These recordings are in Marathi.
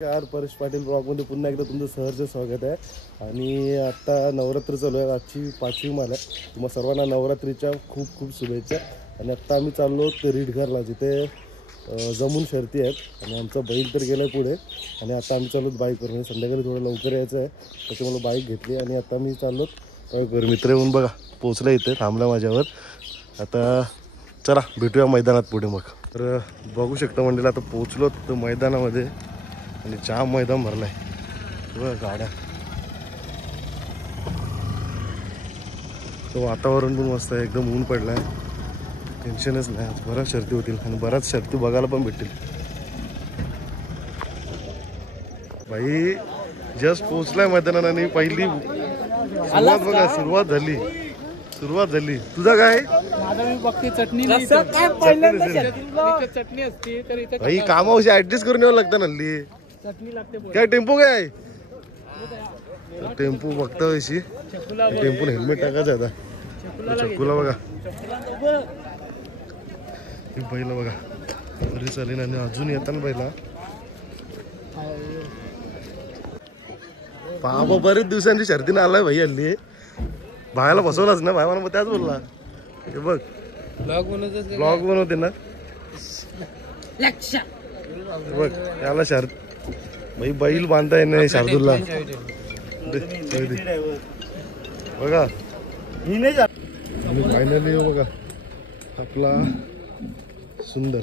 नमस्कार, परेश पाटील ब्लॉगमध्ये पुन्हा एकदा तुमचं सहर्ष स्वागत आहे। आणि आता नवरात्र चालू आहे, आजची 5वी माल आहे। तुम्हा सर्वांना नवरात्रीच्या खूप खूप शुभेच्छा। आणि आता आम्ही चाललो ते रीडघरला, जिथे जमून शर्ती आहेत आणि आमचा बैल तर गेलाय पुढे। आणि आता आम्ही चाललो बाईकवर, म्हणजे संध्याकाळी थोडं लवकर यायचं आहे, त्याच्यामुळे बाईक घेतली आणि आता मी चाललो बाईकवर। मित्र येऊन बघा पोचला, इथे थांबला माझ्यावर। आता चला भेटूया मैदानात पुढे मग। तर बघू शकता मंडळी, आता पोचलो तर मैदानामध्ये आणि जाम मैदान भरलाय बघा गाड्या। तो वातावरण पण मस्त आहे, एकदम ऊन पडलाय, टेन्शनच नाही। आज बऱ्याच शर्ती होतील आणि बऱ्याच शर्ती बघायला पण भेटतील। भाई जस्ट पोचलाय मैदानात आणि पहिली सुरुवात बघा, सुरुवात झाली। तुझा काय? चटणी असते तर भाई कामावशी ऍडजस्ट करून यावं लागतं नल्ली। चटणी लागते। काय टेम्पो काय? टेम्पो बघता वशी, टेम्पो हेल्मेट टाकायचं आता। चक्कूला बघा, बैला बघा घरी चालेल आणि अजून येताना बैला बाबा बरेच दिवसांची शर्तीने आलाय भाई। हल्ली भायला बसवलाच ना, भाई मला मग त्याच बोलला, हे बघ ब्लॉग बनवते ना बघ, याला शर्त भाई बैल बांधता येणार नाही शार्दूलला बघा। फायनली बघा आपला सुंदर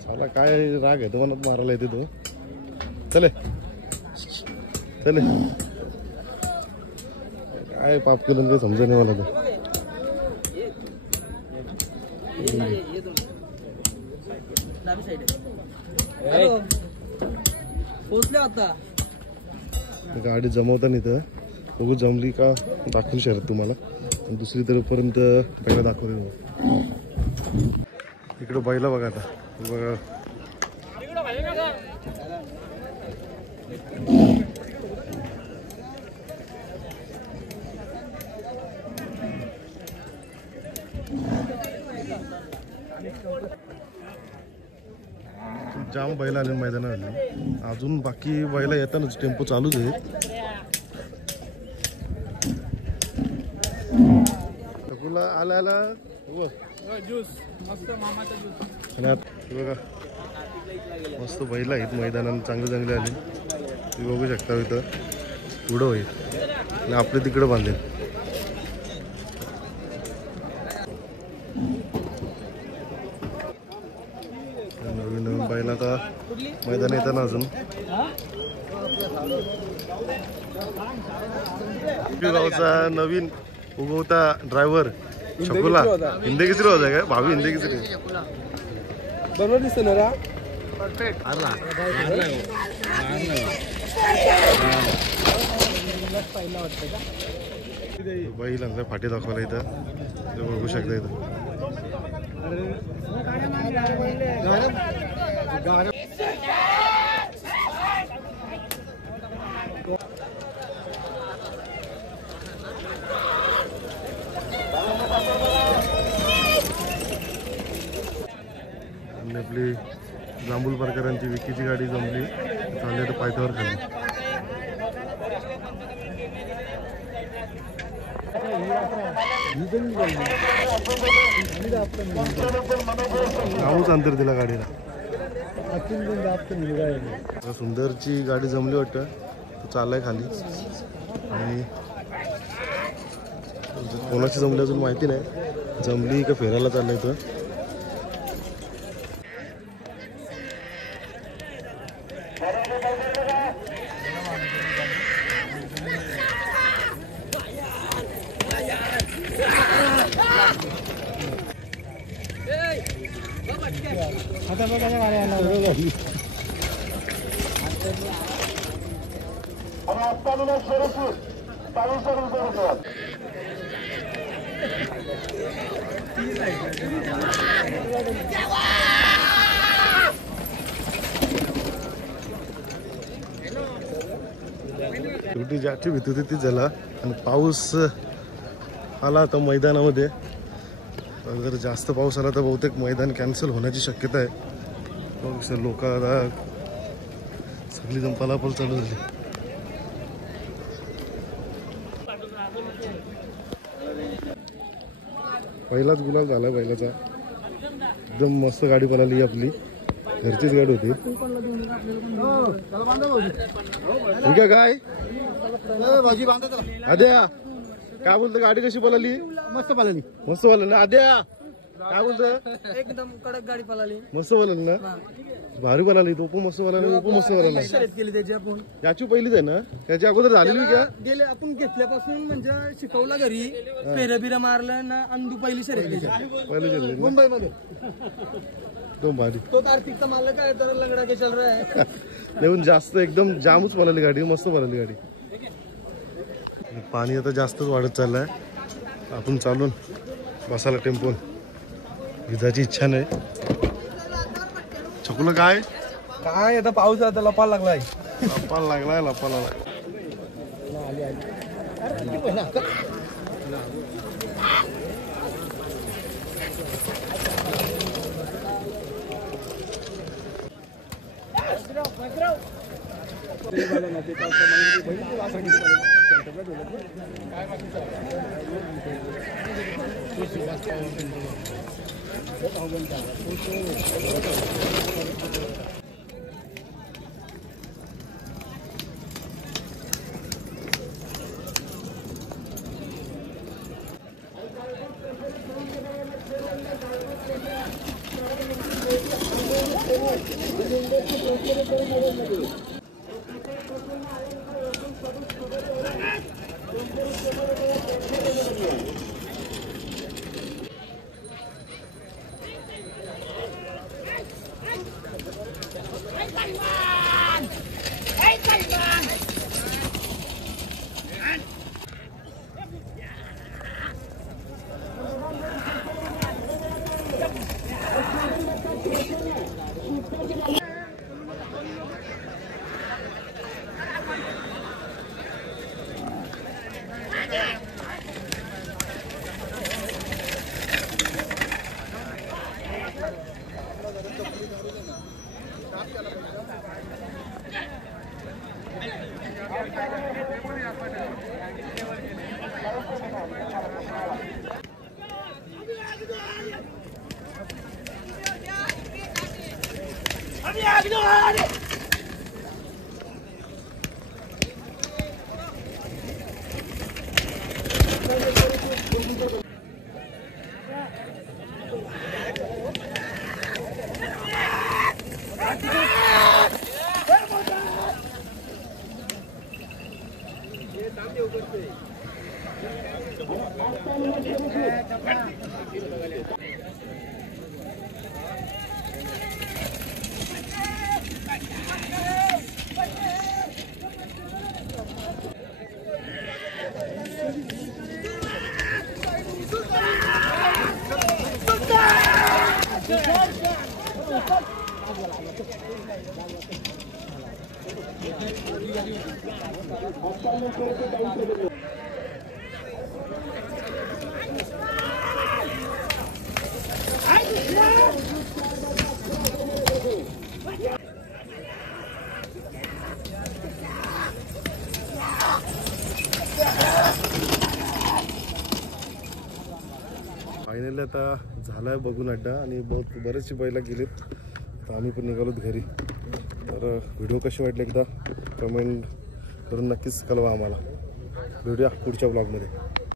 साला, काय राग आहे तुम्हाला मारायला येते तो। चले चले, काय पाप केलं ते समजा नाही मला तो। पोचले आता गाडी जमवता नाही तर बघू जमली का दाखवू शरत तुम्हाला। आणि दुसरी तरपर्यंत बैला दाखवतो। इकडं बैला बघा आता बघा, जाम बैला आले मैदानात। अजून बाकी बैला येतानाच टेम्पो चालूच आहे। तुला आला आला ज्यूस मस्त मामाचा ज्यूस। आणि बघा मस्त बैला आहेत मैदानात, चांगले चांगले आले। तुम्ही बघू शकता इथं पुढं होईल आणि आपले तिकडे बांधेल। नवीन नवीन बैला आता मैदान येताना अजून गावचा नवीन उगवता ड्रायव्हर छकुला हिंदकेसरी होता काय? भावी हिंदकेसरी बरोबर दिसत ना बैलांचा फाटी दाखवायला इथं बघू शकता। इथं आपली जांभूल प्रकारांची विकीची गाडी जमली, चालली तर पायथ्यावर खाली। गावच अंतर दिला गाडीला। सुंदरची गाडी जमली वाटतं, तो चाललाय खाली। आणि कोणाची जमली अजून माहिती नाही, जमली का फेरायला चाललंय तर। आता बघा गाड्या शेवटी ज्याची भीती होती ती झाला। आणि पाऊस आला आता मैदानामध्ये, जर जास्त पाऊस आला तर बहुतेक मैदान कॅन्सल होण्याची शक्यता आहे। लोक आता सगळी जण पलापल चालू झाली. पहिलाच गुलाल झाला बैलाचा. एकदम मस्त गाडी पळाली आपली, घरचीच गाडी होती. ठीक आहे काय आद्या काय बोलतो, गाडी कशी पळाली? मस्त पळाली. मस्त पळाली ना आद्या, काय बोलतो? एकदम कडक गाडी पळाली. मस्त पळाली ना, भारी पळाली. तो पण मस्त पळाली, तो पण मस्त पळाली. शर्यत केली त्याची आपण. याची पहिलीच आहे ना, त्याच्या अगोदर झालेली का? गेले आपण घेतल्यापासून म्हणजे शिकवला घरी, फेऱ्या बिऱ्या मारल्या ना. अंदू पहिली शर्यत त्याची पहिली झाली ना? मुंबईमध्ये. तो भारी. तो कार्तिकचा मालक आहे, तर लंगडा के चल रहा है. येऊन जास्त एकदम जामच पळाली गाडी, मस्त पळाली गाडी. पाणी आता जास्तच वाढत चाललंय. आपण चालून बसायला टेम्पोन भिजायची इच्छा नाही. छकुला काय आता पाऊस आता लपायला लागलाय. लपायला लागलाय. फायनली आता झालाय बघून अड्डा आणि बरेचशी बैला गेलेत. तर आम्ही पण निघालोत घरी. तर व्हिडिओ कसे वाटले एकदा कमेंट करून नक्कीच कळवा आम्हाला. भेटूया पुढच्या ब्लॉगमध्ये.